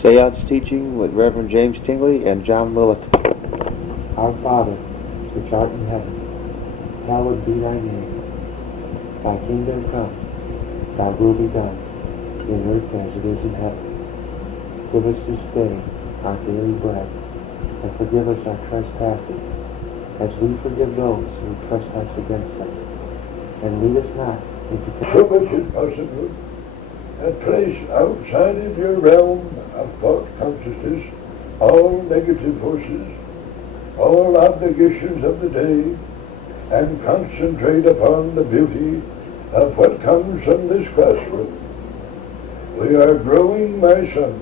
Seance teaching with Reverend James Tingley and John Lilek. Our Father, which art in heaven, hallowed be thy name. Thy kingdom come, thy will be done, in earth as it is in heaven. Give us this day our daily bread, and forgive us our trespasses, as we forgive those who trespass against us. And lead us not into so much as possible, a place outside of your realm of thought consciousness, all negative forces, all obligations of the day, and concentrate upon the beauty of what comes from this classroom. We are growing, my son,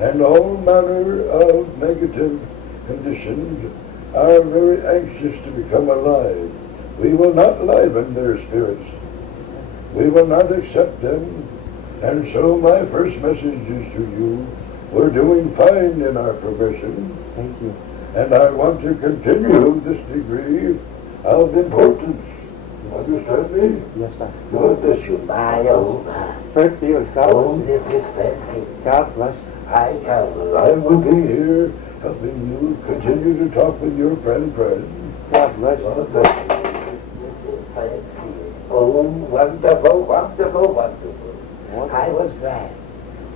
and all manner of negative conditions are very anxious to become alive. We will not liven their spirits. We will not accept them. And so my first message is to you, we're doing fine in our progression. Thank you. And I want to continue this degree of importance. You understand me? Yes, sir. God bless you. My old man. Fred Felix, God Oh, bless you. this is Fred Felix. God bless you. I I will be here helping you continue to talk with your friend. God bless you. God bless you. This is Fred Felix. Oh, wonderful, wonderful, wonderful. I was glad.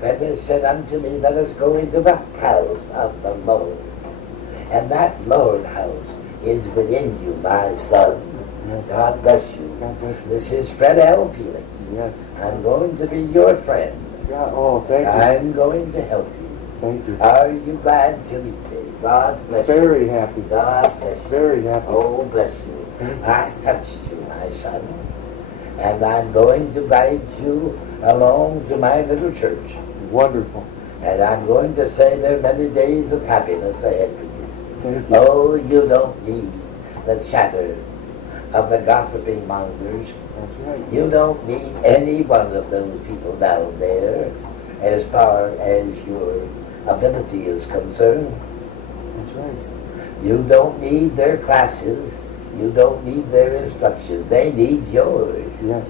Greta said unto me, let us go into the house of the Lord. And that Lord house is within you, my son. Yes. God bless you. God bless you. This is Fred L. Felix. Yes. I'm going to be your friend. God, oh, thank you. I'm going to help you. Thank you. Are you glad to meet me? God bless you. Very happy. God bless you. Very happy. Oh, bless you. I touched you, my son. And I'm going to guide you along to my little church. Wonderful. And I'm going to say there are many days of happiness ahead for you. Thank you. Oh, you don't need the chatter of the gossiping mongers. That's right. You don't need any one of those people down there as far as your ability is concerned. That's right. You don't need their classes. You don't need their instructions. They need yours. Yes.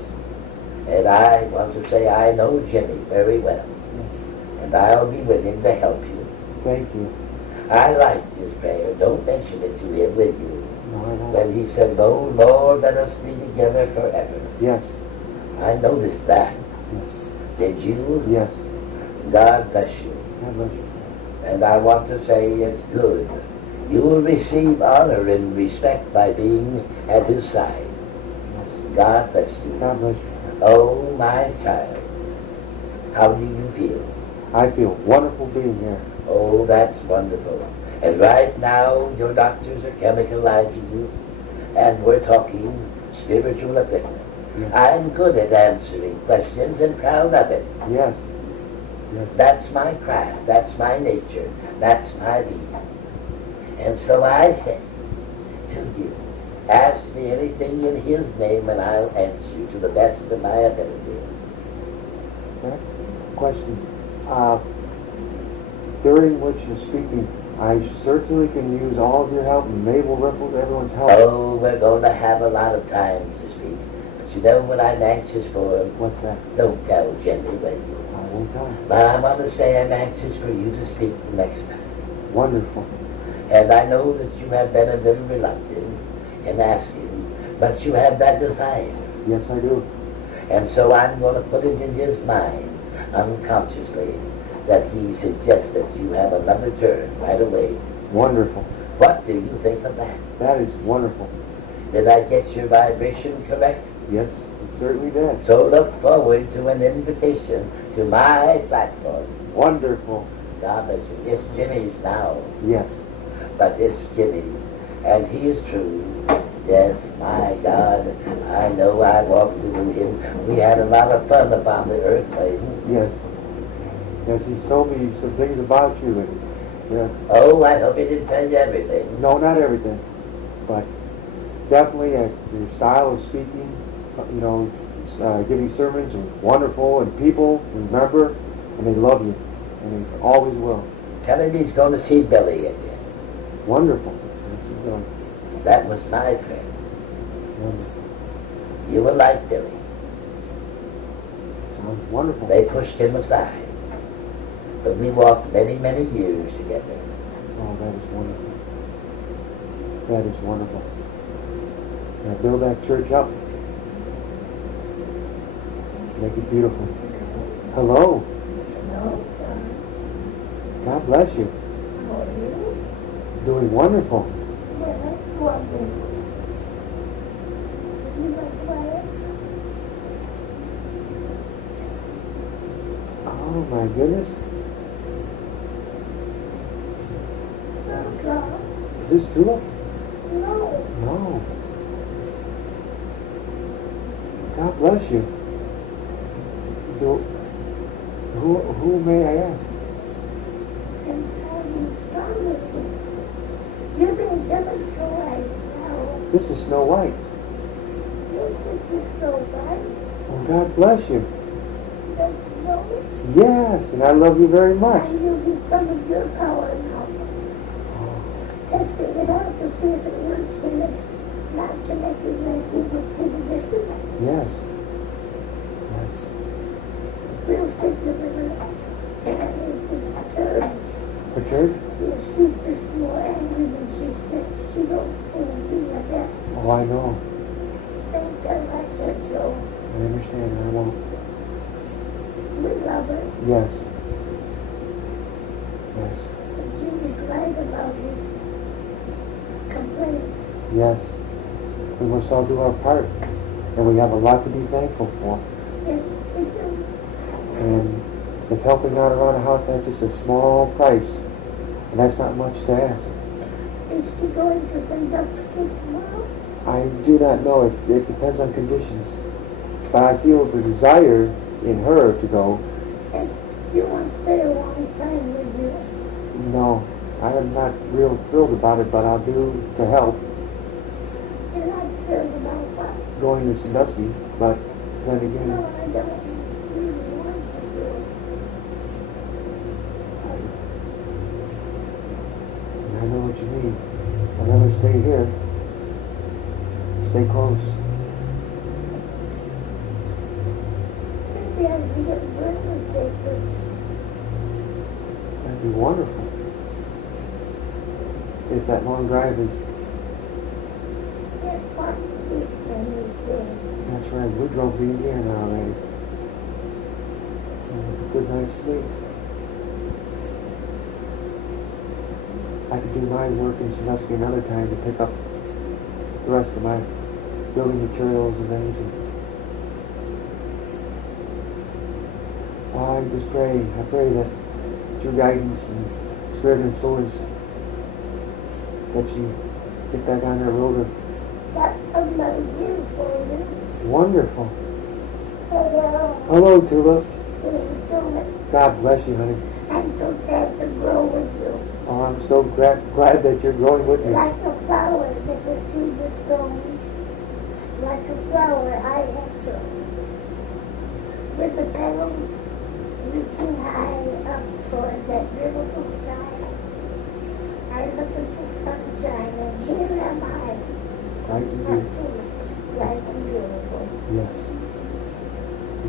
And I want to say I know Jimmy very well. Yes. And I'll be with him to help you. Thank you. I like his prayer. Don't mention it to him, will you? No, I won't. When he said, oh, Lord, let us be together forever. Yes. I noticed that. Yes. Did you? Yes. God bless you. God bless you. And I want to say it's good. You will receive honor and respect by being at his side. Yes. God bless you. God bless you. Oh, my child. How do you feel? I feel wonderful being here. Oh, that's wonderful. And right now, your doctors are chemicalizing you, and we're talking spiritual equipment. Yes. I'm good at answering questions and proud of it. Yes. Yes. That's my craft. That's my nature. That's my being. And so I say to you, ask me anything in his name and I'll answer you to the best of my ability. Okay. Question. During which you're speaking, I certainly can use all of your help, and Mabel, Riffle, everyone's help. Oh, we're going to have a lot of time to speak. But you know what I'm anxious for? What's that? Don't tell Jimmy, will you? I won't tell. But I want to say I'm anxious for you to speak the next time. Wonderful. And I know that you have been a little reluctant in asking, but you have that desire. Yes, I do. And so I'm going to put it in his mind, unconsciously, that he suggests that you have another turn right away. Wonderful. What do you think of that? That is wonderful. Did I get your vibration correct? Yes, it certainly did. So look forward to an invitation to my platform. Wonderful. God bless you. It's Jimmy's now, Yes. but it's Jimmy's. And he is true. Yes, my God. I know I walked with him. We had a lot of fun upon the earthplane. Yes. Yes, he's told me some things about you. And, yeah. Oh, I hope he didn't tell you everything. No, not everything. But definitely your style of speaking, giving sermons is wonderful. And people remember and they love you. And they always will. Tell him he's going to see Billy again. Wonderful. Yes, he's done. That was my friend. Wonderful. You will like Billy. Sounds wonderful. They pushed him aside. But we walked many, many years together. Oh, that is wonderful. That is wonderful. Now build that church up. Make it beautiful. Hello. No, God bless you. how are you? Doing wonderful. Yeah, that's wonderful. You like quiet? Oh my goodness. No, Is this tulip? no. No. God bless you. Who may I ask? And how you started it. You've been given to right now. This is Snow White. You think you're so right. Oh, God bless you. That's no. Yes, and I love you very much. I'm using some of your power now. Testing it out to see if it works when it's not connected like you would think it is. Yes. Yes. Real sick of it. And it's disturbed. For church? She's just more angry than she's sick. She don't be like that. Oh, I know. Think I like her, Joe. I understand. I won't. We love her. Yes. Yes. But Jimmy's right about his complaints. Yes. We must all do our part. And we have a lot to be thankful for. Yes, we do. And if helping out around the house has just a small price, and that's not much to ask. Is she going to send up to tomorrow? I do not know. It depends on conditions. But I feel the desire in her to go. And you won't stay a long time with you. No, I am not real thrilled about it, but I'll do to help. You're not thrilled about what? Going to Sandusky, but then No, again, I don't really want to do it. I know what you mean. I'd rather stay here. Stay close. Maybe I can get birthday papers. That'd be wonderful. If that long drive is, Can't possibly spend these days. that's right, we drove in here now already. And a good night's sleep. I could do my work in Sandusky another time to pick up the rest of my building materials and things. And I just pray, I pray that through guidance and spirit influence that you get back on that road of That's somebody here for you. wonderful. Hello. Hello, Tulip. How you doing? God bless you, honey. I'm so glad to grow with you. Oh, I'm so glad that you're growing with me. Like a flower that the seed is sown. Like a flower, I have to. With the petals reaching high up toward that beautiful sky. I look at the sunshine and here am I. Right and Not beautiful. too bright and beautiful. Yes.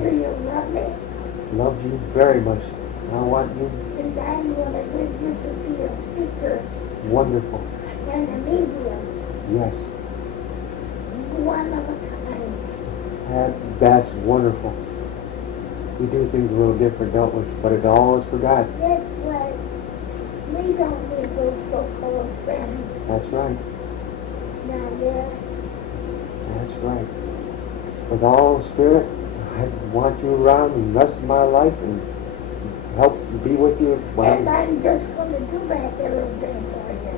Do you love me? Love you very much. I want you And I'm going to give you to be a speaker wonderful. and a medium. Yes. One of a kind. That's wonderful. We do things a little different, don't we? But it all is for God. That's right. We don't need those so-called friends. That's right. Now, yeah. That's right. With all spirit, I want you around the rest of my life and help be with you And when I'm just going to do that aeroplane for you.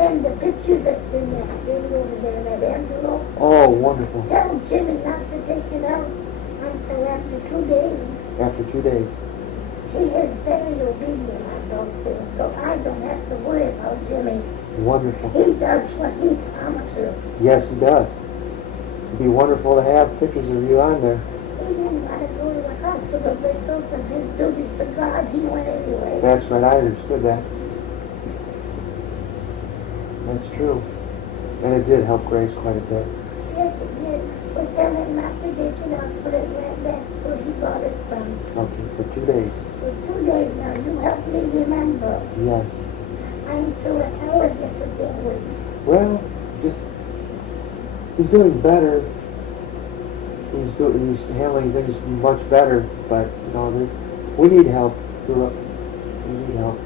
And the picture that's in that thing over there, that envelope, Oh, wonderful. tell Jimmy not to take it out until after 2 days. After 2 days. He is very obedient on those things, so I don't have to worry about Jimmy. Wonderful. He does what he promises. Yes, he does. It'd be wonderful to have pictures of you on there. He didn't want to go to the hospital, but because of his duties to God, he went anyway. That's right, I understood that. That's true. And it did help Grace quite a bit. Yes, it did. We tell him not to take it out, but it went back where he got it from. Okay, for 2 days. For days now. You help me remember. Yes. I'm so intelligent to deal with. Well, he's doing better. He's handling things much better, but we need help. We need help.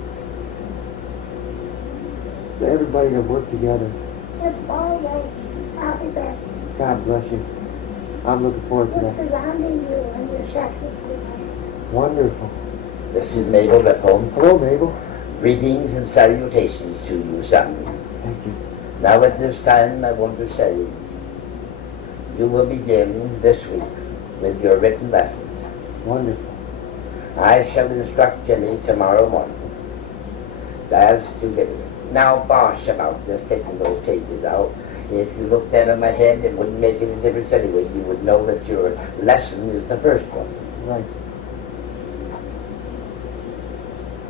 Everybody to work together. It's all right. I'll be back. God bless you. I'm looking forward to Just that. surrounding you and your sacrifice. Wonderful. This is Mabel Riffle. Hello, Mabel. Greetings and salutations to you, son. Thank you. Now at this time I want to say, you will begin this week with your written lessons. Wonderful. I shall instruct Jimmy tomorrow morning as to get it. Now bosh about just taking those pages out. If you looked at it in my head, it wouldn't make any difference anyway. You would know that your lesson is the first one. Right.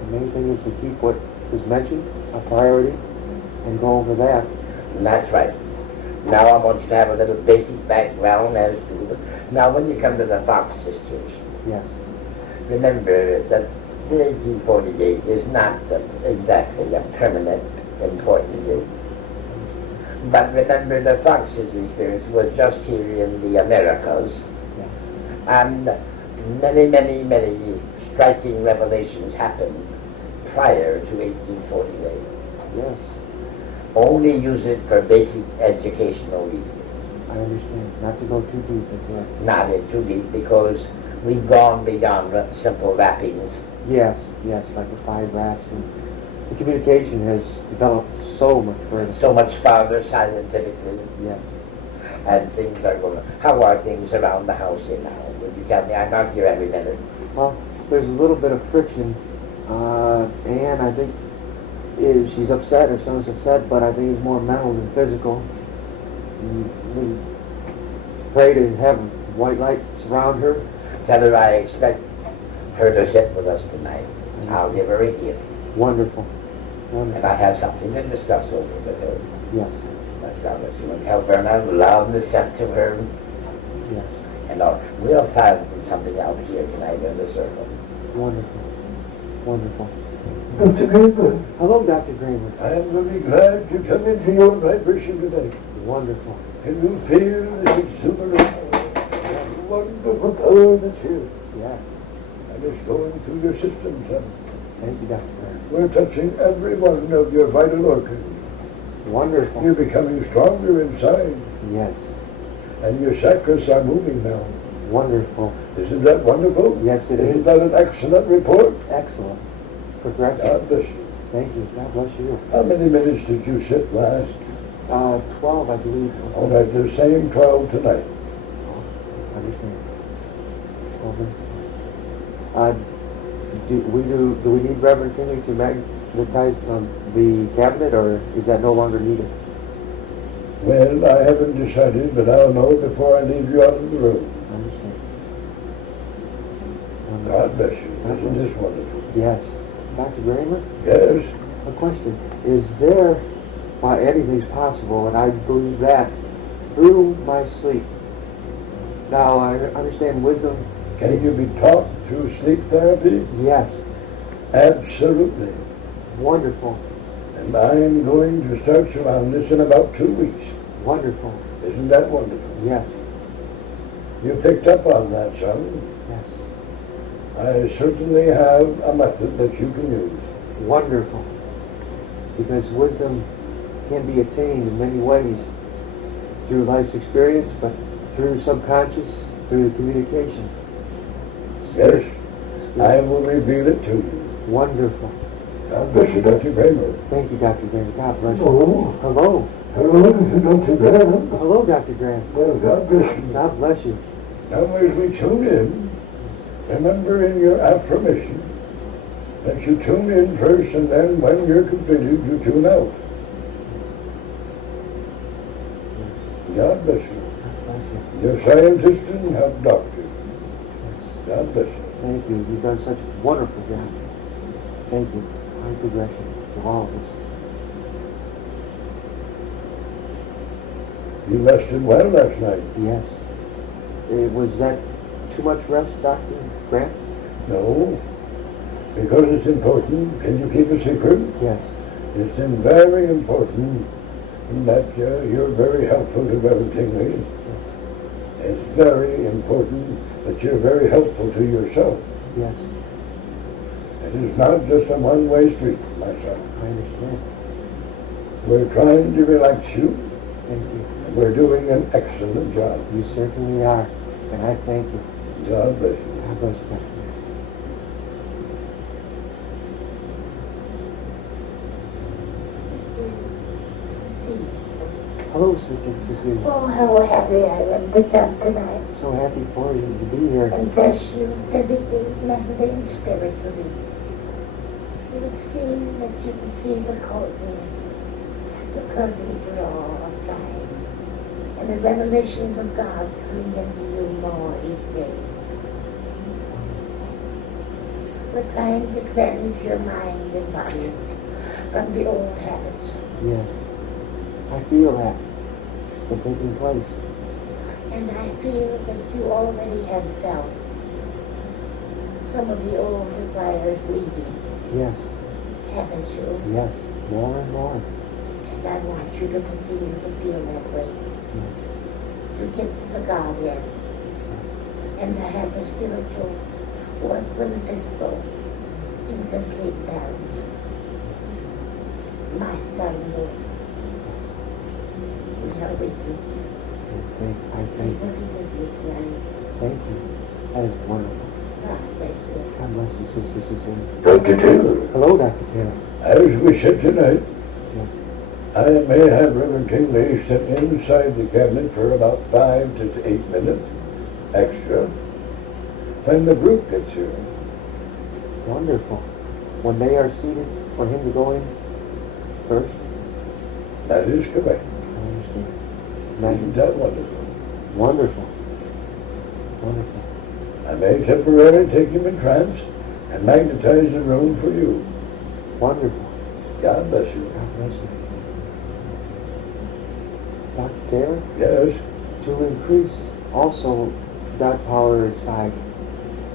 The main thing is to keep what is mentioned a priority and go over that. And that's right. Now I want you to have a little basic background as to... Now when you come to the Fox sisters, Yes. remember that the 1848 is not exactly a permanent important date. But remember the Fox sister experience was just here in the Americas. Yeah. And many, many, many striking revelations happened prior to 1848. Yes. Only use it for basic educational reasons. I understand. Not to go too deep into it. Not in too deep, because we've gone beyond simple wrappings. Yes, like the 5 racks, and the communication has developed so much further. So much farther scientifically, Yes. and things are going. How are things around the house here now? Would you tell me? I'm not here every minute. Well, there's a little bit of friction. Anne, I think, she's upset, or someone's upset, but I think it's more mental than physical. We pray to have white light surround her. Tell her I expect her to sit with us tonight. I'll give her a gift, Wonderful. and Wonderful. I have something to discuss over with her. Yes, That's how much you want to help her, and I love the scent of her. yes. And we'll find something out here tonight in the circle. Wonderful. Wonderful. Dr. Greta, Hello, Dr. Kramer. I am very glad to come into your vibration today. Wonderful. Can you feel the exuberant, wonderful power that's here? Yes. And it's going through your system, son. Thank you, Dr. Kramer. We're touching every one of your vital organs. Wonderful. You're becoming stronger inside, Yes. and your chakras are moving now. Wonderful. Isn't that wonderful? Yes, it Isn't is. that an excellent report? Excellent. Progressive. God bless you. Thank you. God bless you. How many minutes did you sit last? 12, I believe. All right, the same 12 tonight. I understand. 12 minutes. Do we need Reverend Tingley to magnetize the cabinet, or is that no longer needed? Well, I haven't decided, but I'll know before I leave you out of the room. I understand. God bless you. Isn't this wonderful? Yes. Dr. Kramer, Yes? a question. Is there, anything's possible, and I believe that, through my sleep? Now, I understand wisdom. Can you be taught through sleep therapy? Yes. Absolutely. Wonderful. And I'm going to start you on this in about 2 weeks. Wonderful. Isn't that wonderful? Yes. You picked up on that, son. Yes. I certainly have a method that you can use. Wonderful. Because wisdom can be attained in many ways. Through life's experience, but through subconscious, through the communication. Yes? I will reveal it to you. Wonderful. God bless you, Dr. Kramer. Thank you, Dr. Grant. God bless you. Oh. Hello. Hello, Dr. Graham. Hello, Dr. Grant. Well, God bless you. God bless you. Now, as we tune in, remember in your affirmation that you tune in first, and then when you're completed, you tune out. Yes. God bless you. God bless you. Your scientist and have doctor. Yes. God bless you. Thank you. You've done such a wonderful job. Thank you. High progression to all of us. You rested well last night. Yes. Was that too much rest, Dr. Grant? No. Because it's important. Can you keep a secret? Yes. It's very important that you're very helpful to Reverend Tingley. It's very important that you're very helpful to yourself. Yes. It is not just a one-way street, my son. I understand. We're trying to relax you. Thank you. And we're doing an excellent job. You certainly are. And I thank you. God bless you. God bless you. Hello, Sister Cecilia. Oh, how happy I am to come tonight So happy for you to be here. and bless you physically, mentally, and spiritually. It would seem that you can see the curtain draw aside, and the revelations of God coming into you more each day. We're trying to cleanse your mind and body from the old habits. Yes. I feel that. It's taking place. And I feel that you already have felt some of the old desires leaving, Yes. haven't you? Yes. More and more. And I want you to continue to feel that way, Yes. to get to the Godhead, and to have the spiritual work with the physical in complete balance. My son, Lord, we are with you. I We thank you. will be with you tonight. Thank you. That is wonderful. God bless you. God bless you, Sister Cecilia. Dr. Taylor, Hello, Dr. Taylor. as we said tonight, Yes. I may have Reverend Tingley sit inside the cabinet for about 5 to 8 minutes extra when the group gets here. Wonderful. When they are seated, for him to go in first. That is correct. I understand. Isn't Imagine. that wonderful? Wonderful. Wonderful. I may temporarily take him in trance and magnetize the room for you. Wonderful. God bless you. God bless you. Dr. Taylor, Yes, to increase also that power inside,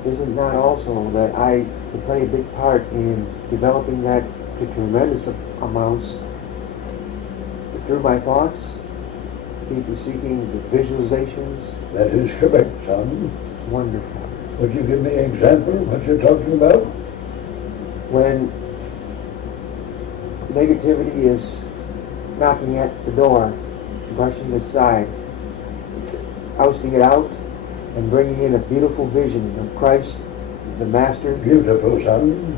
is it not also that I could play a big part in developing that to tremendous amounts through my thoughts, deeply seeking the visualizations? that is correct, son. Wonderful. Would you give me an example of what you're talking about? When negativity is knocking at the door, brushing it aside, ousting it out, and bringing in a beautiful vision of Christ, the Master. Beautiful, son.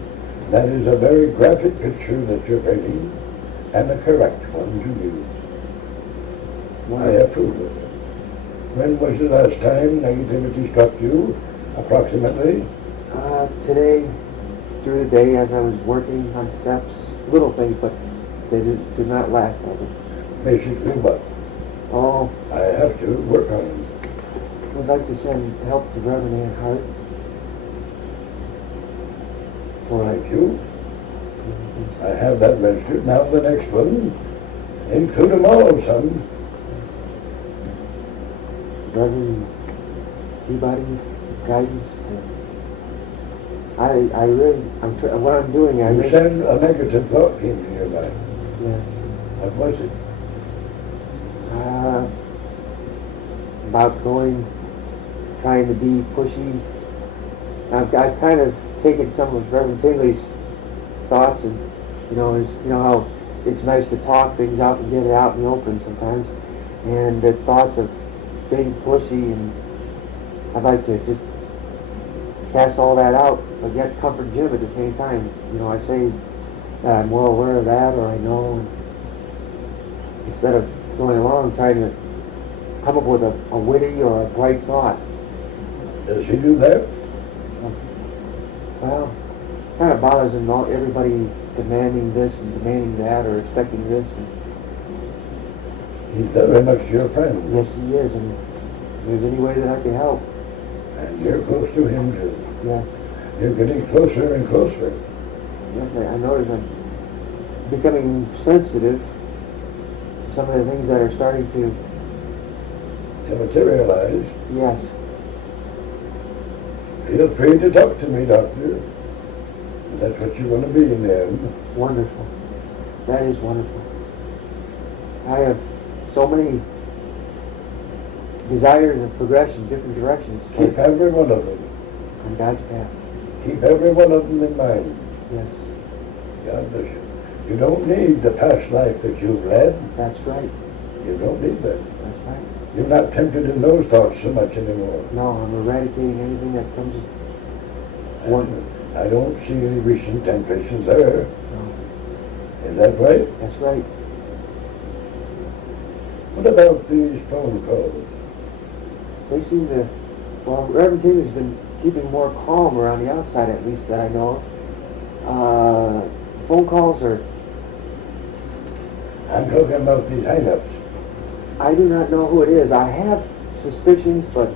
That is a very graphic picture that you're painting, and the correct one to use. I approve of it. When was the last time negativity struck you, approximately? Today, through the day, as I was working on steps, little things, but they did not last long. Basically what? Oh, I have to work on it. I'd like to send help to Reverend Ann Hart. Thank you. I have that registered. Now the next one. Include them all, son. Reverend Peabody, guidance. I really, what I'm doing, You said a negative thought came to your mind. Yes. What was it? About trying to be pushy. I've kind of taken some of Reverend Tingley's thoughts, and you know how it's nice to talk things out and get it out in the open sometimes, and the thoughts of being pushy, and I'd like to just cast all that out, but yet comfort Jim at the same time. You know, I say that I'm well aware of that, or I know, and instead of going along trying to come up with a witty or a bright thought. Does he do that? Well, kind of bothers him, everybody demanding this and demanding that, or expecting this. And He's very much your friend. yes, he is, and if there's any way that I can help, And you're close to him, too. yes. You're getting closer and closer. Yes, I notice I'm becoming sensitive to some of the things that are starting to, To materialize, yes. feel free to talk to me, Doctor. That's what you want to be in the end. Wonderful. That is wonderful. I have so many desires of progression, different directions. Keep every one of them. On God's path. Keep every one of them in mind. Yes. God bless you. You don't need the past life that you've led. That's right. You don't need that. That's right. You're not tempted in those thoughts so much anymore. No, I'm eradicating anything that comes one. I don't see any recent temptations there. No. Is that right? That's right. What about these phone calls? They seem to, well, Reverend Tingley's been keeping more calm around the outside, at least that I know of. Phone calls are, I'm talking about these hang-ups. I do not know who it is. I have suspicions, but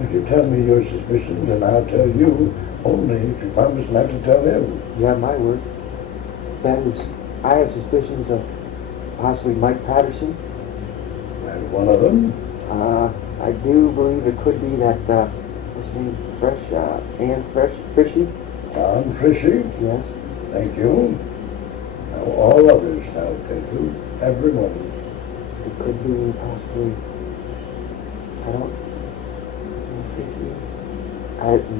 If you tell me your suspicions, then I'll tell you only if you promise not to tell him. you have my word. That is, I have suspicions of possibly Mike Patterson. And one of them, I do believe it could be that, what's his name, Fishy? Tom Fishy. Yes. Thank you. Now all others now, thank you. Everyone. It could be possibly, I don't,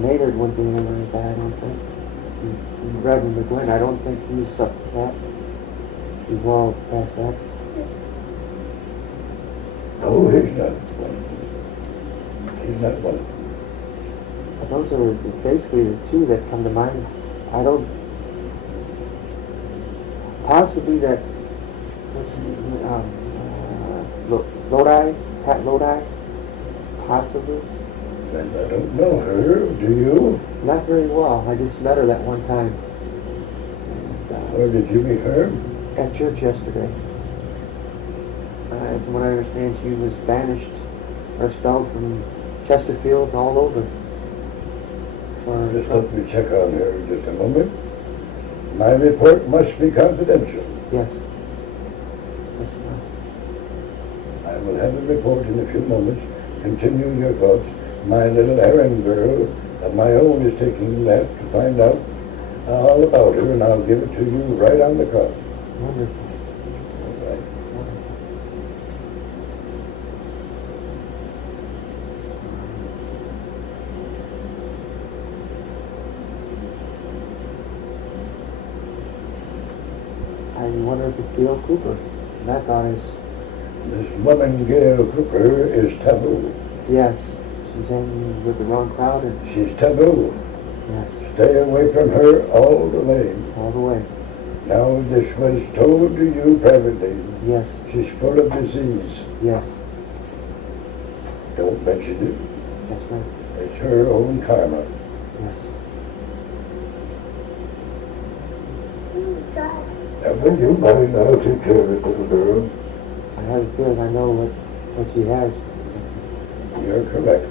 Maynard wouldn't be anywhere like that, I don't think. Reverend McGuinn, I don't think he's up to that. He's well past that. No, he's not one. He's not one. Those are basically the two that come to mind. I don't, possibly that, what's his name, Lodi, Pat Lodi, possibly. And I don't know her, do you? Not very well. I just met her that one time. And, Where did you meet her? at church yesterday. From what I understand, she was banished or expelled from Chesterfield all over. Just let me check on her just a moment. My report must be confidential. Yes. Yes, it was. I will have a report in a few moments. Continue your thoughts. My little errand girl of my own is taking that to find out all about her, and I'll give it to you right on the card. Wonderful. All right. Wonderful. I wonder if it's Gail Cooper. That thought is, This woman, Gail Cooper, is taboo. yes, she's hanging with the wrong crowd, and She's taboo. yes, Stay away from her all the way. all the way. Now, this was told to you privately. Yes, She's full of disease. yes, Don't mention it. that's right. It's her own karma. Yes. God, Now, will you mind now take care of it, little girl? I have a feeling I know what she has. You're correct.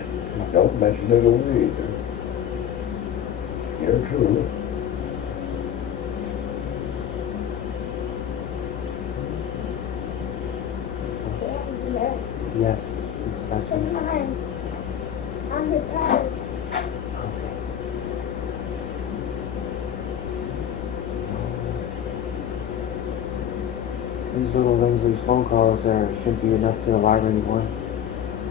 Don't mention it over either. You're true. Yes, that's and right. mine. I'm the child. Okay. These little things, these phone calls shouldn't be enough to alarm anyone.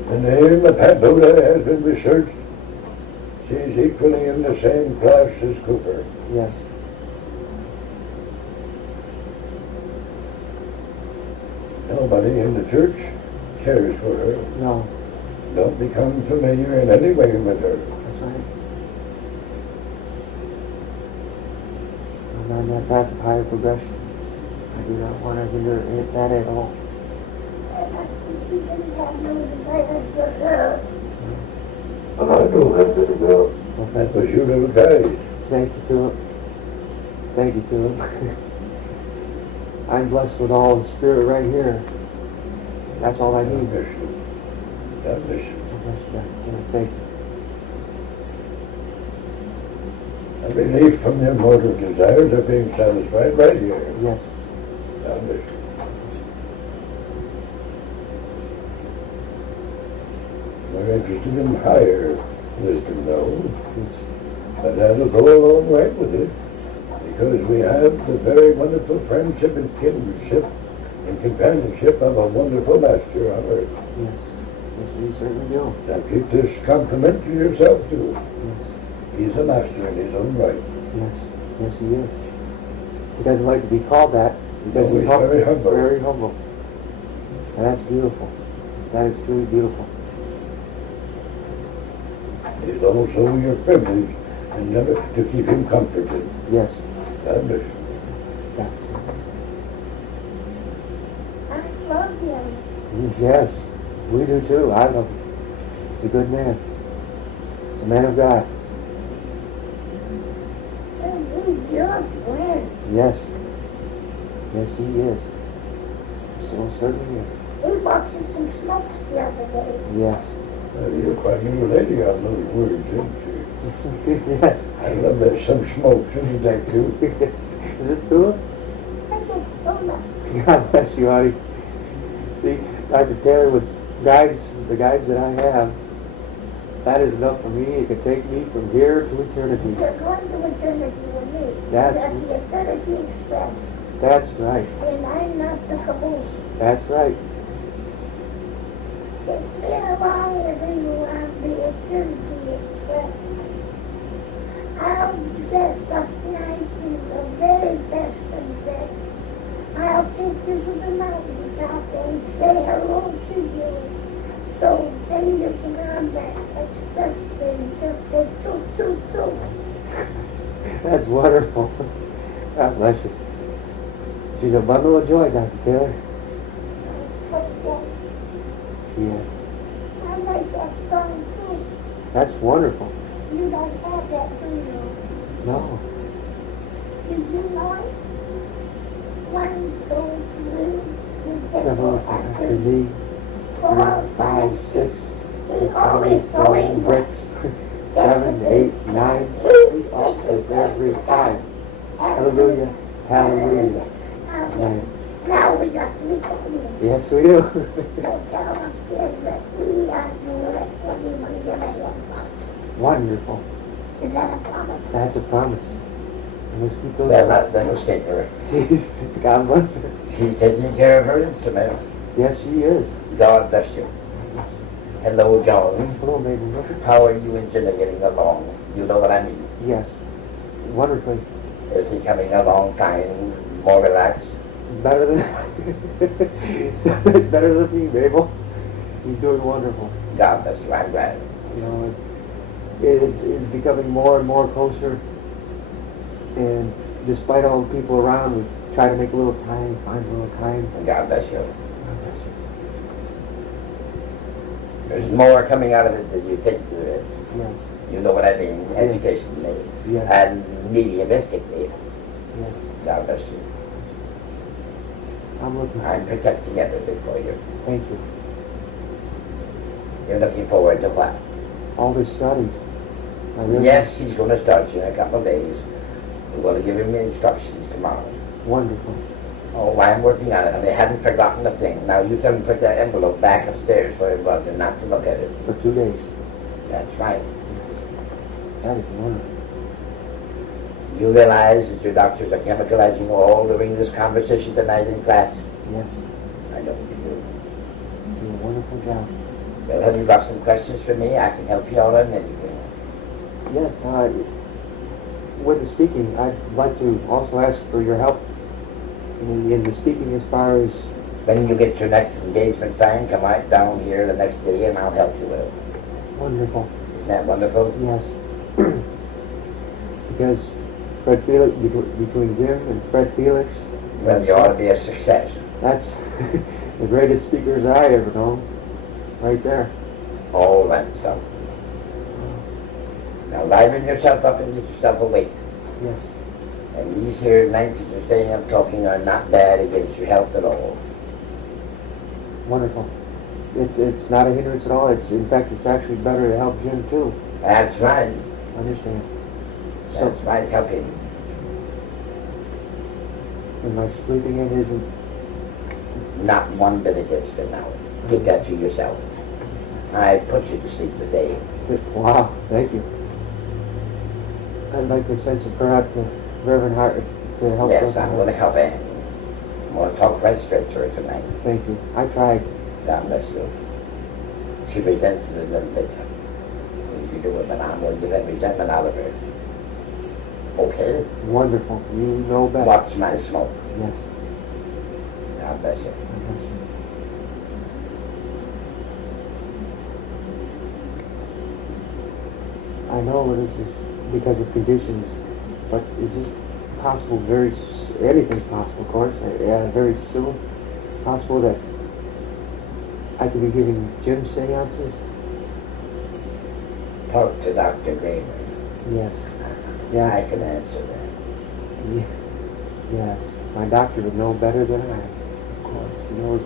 The name of Pat Buddha has been researched. She's equally in the same class as Cooper. Yes. Nobody in the church cares for her. No, Don't become familiar in any way with her. that's right. I'm on that path of higher progression. I do not want to hinder that at all. She didn't have no desire for her. I know that little girl. Well, That was your little guy. thank you to him. Thank you to him. I'm blessed with all the spirit right here. That's all I God need. bless you. God bless you. God bless you, Dr. Thank you. A relief from your mortal desires are being satisfied right here. Yes. God bless you. We're interested in higher wisdom, though. Yes. But that'll go along right with it. because we have the very wonderful friendship and kinship and companionship of a wonderful master on earth. Yes. Yes, we certainly do. Now keep this compliment to yourself too. Yes. He's a master in his own right. Yes. Yes, he is. He doesn't like to be called that because No, he's he's very humble. Very humble. And that's beautiful. That is truly beautiful. It's also your privilege and never to keep him comforted. Yes. God bless you. Yeah. I love him. Yes. We do too. I love him. He's a good man. He's a man of God. And he just wins. Yes. Yes, he is. So certainly is. He bought you some smokes the other day. Yes. You're quite a new lady on those words, isn't you? Yes. I love that some smoke, isn't that too? Is this good? I get so much. God bless you, Audie. See, Dr. Taylor, with guides, the guides that I have, that is enough for me. It could take me from here to eternity. You're going to eternity with me. That's That's the Eternity Express. That's right. And I'm not the caboose. That's right. It's been a while ever you on the Eternity Express. I'll dress up nice in the very best of bed. I'll take you to the mountaintop and say hello to you. So then you can on that express thing just say toot toot toot. That's wonderful. God bless you. She's a bundle of joy, Dr. Taylor. Okay. Yes. I like that song too. That's wonderful. You don't have that, do you? No. Did you know it? 1, 2, 3, Several after me. 4, 5, 6. He always throwing bricks. 7, 8, 9. He offsets every time. Hallelujah. Hallelujah. Right. Now we got to be coming. Yes, we do. So tell us that we are doing everyone give a hand. Wonderful. Is that a promise? That's a promise. And let's keep those. Well, that's the mistake her. Jeez. God bless her. She's taking care of her instrument. Yes, she is. God bless you. Hello, John. Hello, Mabel. How are you and Jenna getting along? You know what I mean. Yes. Wonderfully. Is he coming along fine, more relaxed? Better than better than me, Mabel. He's doing wonderful. God bless you. I'm glad. You know, it's becoming more and more closer. And despite all the people around, we try to make a little time, find a little time. God bless you. There's more coming out of it than you think there is. Yes, You know what I mean? Educationally yes, and mediumistically. yes. God bless you. I'm looking. I'm protecting everything for you. Thank you. You're looking forward to what? All the studies. I really Yes, he's going to start you in a couple of days. We're going to give him instructions tomorrow. Wonderful. Oh, I'm working on it, and they haven't forgotten a thing. Now you can put that envelope back upstairs where it was and not to look at it. For 2 days. That's right. That is wonderful. You realize that your doctors are chemicalizing all during this conversation tonight in class? Yes. I know you do. You do a wonderful job. Well, have you got some questions for me? I can help you out on anything. Yes, with the speaking, I'd like to also ask for your help in the speaking as far as... When you get your next engagement signed, come right down here the next day and I'll help you with it. Wonderful. Isn't that wonderful? Yes. Because Fred Felix, between Jim and Fred Felix, Well, you ought to be a success. that's the greatest speakers I ever known. Right there. All that stuff. Now liven yourself up and get yourself awake. Yes. And these here nights that you're staying up talking are not bad against your health at all. Wonderful. It's not a hindrance at all. In fact, it's actually better to help Jim too. That's right. Understand? That's right, help him. And my sleeping in isn't... Not one bit against him now. Keep that to yourself. I put you to sleep today. Wow, thank you. I'd like to send some prayer out to Reverend Hart to help Yes, Reverend I'm going to Hart. help Annie. I'm going to talk right straight to her tonight. Thank you. I tried. God bless you. She resents it a little bit. When you do it, but I'm going to get that resentment out of her. Okay? Wonderful. You know better. Watch my smoke. Yes. God bless you. I bless you. I know this is because of conditions, but is this possible anything's possible, of course, very soon? Possible that I could be giving Jim seances? Talk to Dr. Greener. Yes. I Yeah. can answer that. Ye- Yes. My doctor would know better than I, of course. He knows.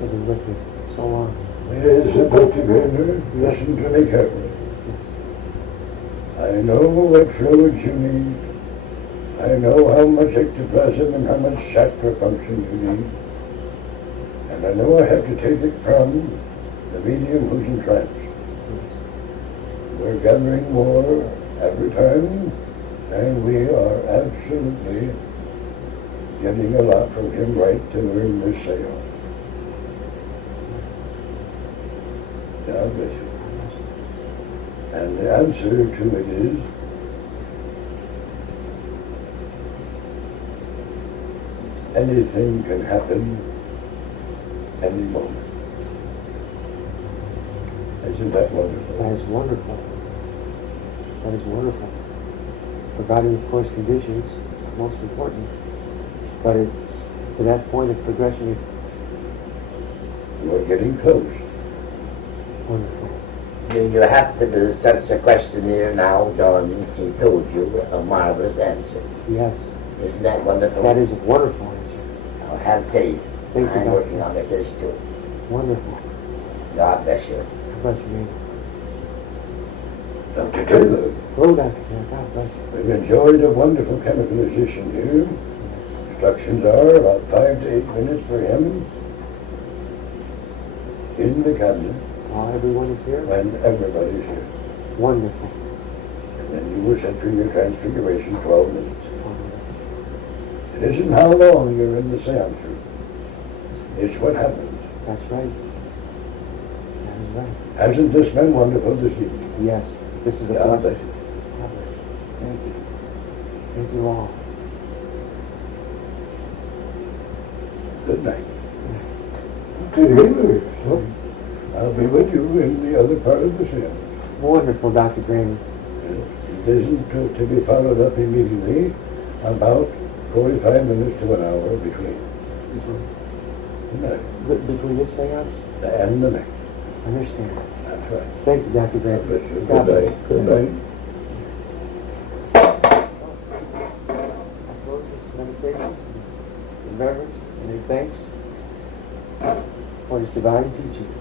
He's been with me so long. Yes, Dr. Greta, listen to me carefully. I know what fluids you need. I know how much ectoplasm and how much sacral function you need. And I know I have to take it from the medium who's in trance. We're gathering more every time, and we are absolutely getting a lot from him right during this seance. God bless you. And the answer to it is, anything can happen any moment. Isn't that wonderful? That is wonderful. That is wonderful. Providing, of course, conditions, most important. But it's to that point of progression, We're getting close. wonderful. You have to do such a questionnaire now, John. He told you a marvelous answer. Yes, Isn't that wonderful? that is a wonderful answer. I'll have faith. Thank you, I'm Doctor. working on it this too. Wonderful. God bless you. God bless you, man. Dr. Taylor, Hello, Dr. Ken. God bless you. we've enjoyed a wonderful chemicalization here. Instructions are about 5 to 8 minutes for him in the cabinet While everyone is here, when everybody's here. wonderful. And then you will set to your transfiguration 12 minutes. Wonderful. It isn't how long you're in the seance room. It's what happens. That's right. That is right. Hasn't this been wonderful this evening? Yes, this is a God bless blessing. you. God bless you. Thank you. Thank you all. Good night. Taylor, so I'll be with you in the other part of the seance. Wonderful, Dr. Graham. It isn't to be followed up immediately, about 45 minutes to an hour between. Good night. Between this seance, And the next. understand. That's right. Thank you, Dr. Graham. God bless you. God Good bless night. Good night. I close this meditation in reverence and in thanks for His divine teaching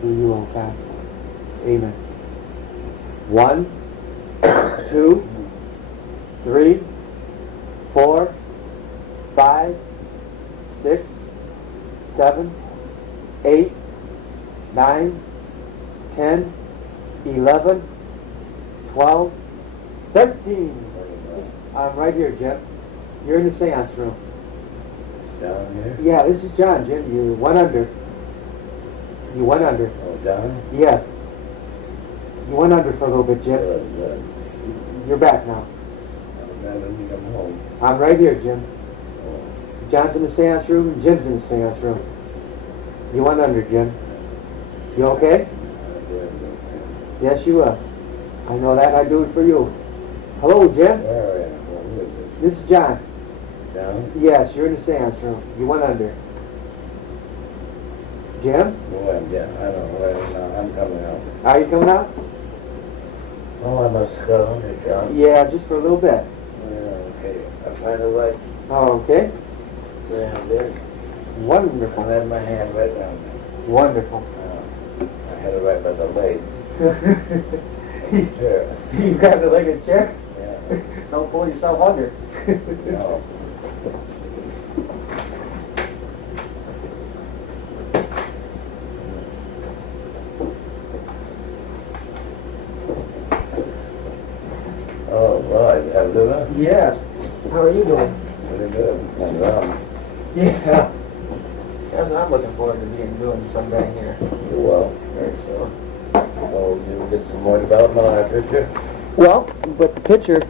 through you, O God. Amen. 1, 2, 3, 4, 5, 6, 7, 8, 9, 10, 11, 12, 13. I'm right here, Jim. You're in the seance room. Down here? Yeah, this is John, Jim. You went under. You went under. Oh, down? Yes. You went under for a little bit, Jim. Good. You're back now. I'm glad I didn't come home. I'm right here, Jim. Oh, John's in the seance room and Jim's in the seance room. You went under, Jim. You okay? I did. Yes, you are. I know that. I do it for you. Hello, Jim. Where am I? Who is it? This is John. Down? Yes, you're in the seance room. You went under. Jim, Well, yeah, I don't know. I'm coming out. are you coming out? Oh, I must go, John. Yeah, just for a little bit. Yeah, okay. I'll find a way. Oh, okay. Down there. I Wonderful. had my hand right down Wonderful. there. I had it right by the leg. Chair. You grabbed the leg of the chair? Yeah. Don't pull yourself under. No. All right. Have dinner? Yes. How are you doing? Very good. And, Yeah. Yes, I'm looking forward to doing some down here. Well, Very so. oh, you get some more development on that picture? well, but the picture